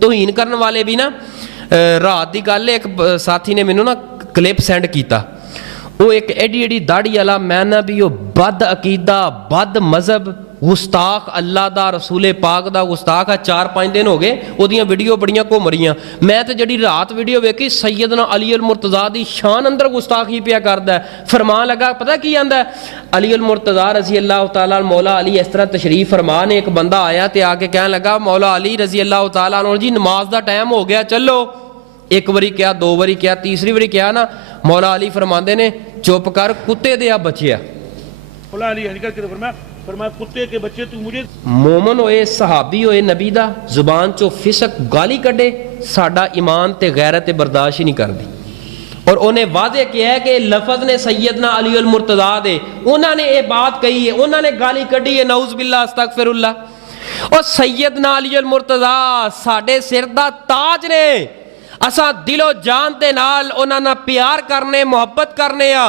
ਤੋਹੀਨ ਕਰਨ ਵਾਲੇ ਵੀ ਨਾ ਰਾਤ ਦੀ ਗੱਲ ਇੱਕ ਸਾਥੀ ਨੇ ਮੈਨੂੰ ਨਾ ਕਲਿੱਪ ਸੈਂਡ ਕੀਤਾ। ਉਹ ਇੱਕ ਐਡੀ ਐਡੀ ਦਾੜੀ वाला मैं ना भी वो बद अकीदा बद मजहब गुस्ताख अल्लाह दा रसूले पाक दा गुस्ताख है। 4-5 दिन हो गए ਉਹਦੀਆਂ ਵੀਡੀਓ ਬੜੀਆਂ ਘੁੰਮ ਰਹੀਆਂ। ਮੈਂ ਤੇ ਜਿਹੜੀ ਰਾਤ ਵੀਡੀਓ ਵੇਖੀ सैयदना अली अल मुर्तज़ा ਦੀ शान अंदर गुस्ताखी पिया करदा फरमान लगा पता की आंदा अली अल मुर्तज़ा रज़ी अल्लाह तआला मौला अली इस तरह तशरीफ फरमा ने एक बंदा आया ते आके कहने लगा मौला अली रज़ी अल्लाह तआला अन्हु जी नमाज दा टाइम हो गया चलो। एक बारी क्या, 2 बारी क्या, तीसरी बारी क्या ना मौला अली फरमाते ने चुप कर कुत्ते दे आ बचिया। मौला अली हनी करके फरमाया कुत्ते के बच्चे तू मुझे मोमन होए सहाबी होए नबी दा जुबान चो फिसक गाली कढ़े साडा ईमान ते गैरत बर्दाश्त ही नहीं करदी। और उन्हें वादे किया है कि लफज ने सैयदना अली अल मुर्तज़ा दे उन्होंने ये बात कही है, उन्होंने गाली कढ़ी है नऊज़ बिल्लाह अस्तगफिरुल्लाह। और सैयदना अली अल मुर्तज़ा साडे सिर दा ताज ने। असा दिलो जान दे नाल उन्हां नाल प्यार करने मुहब्बत करने आ।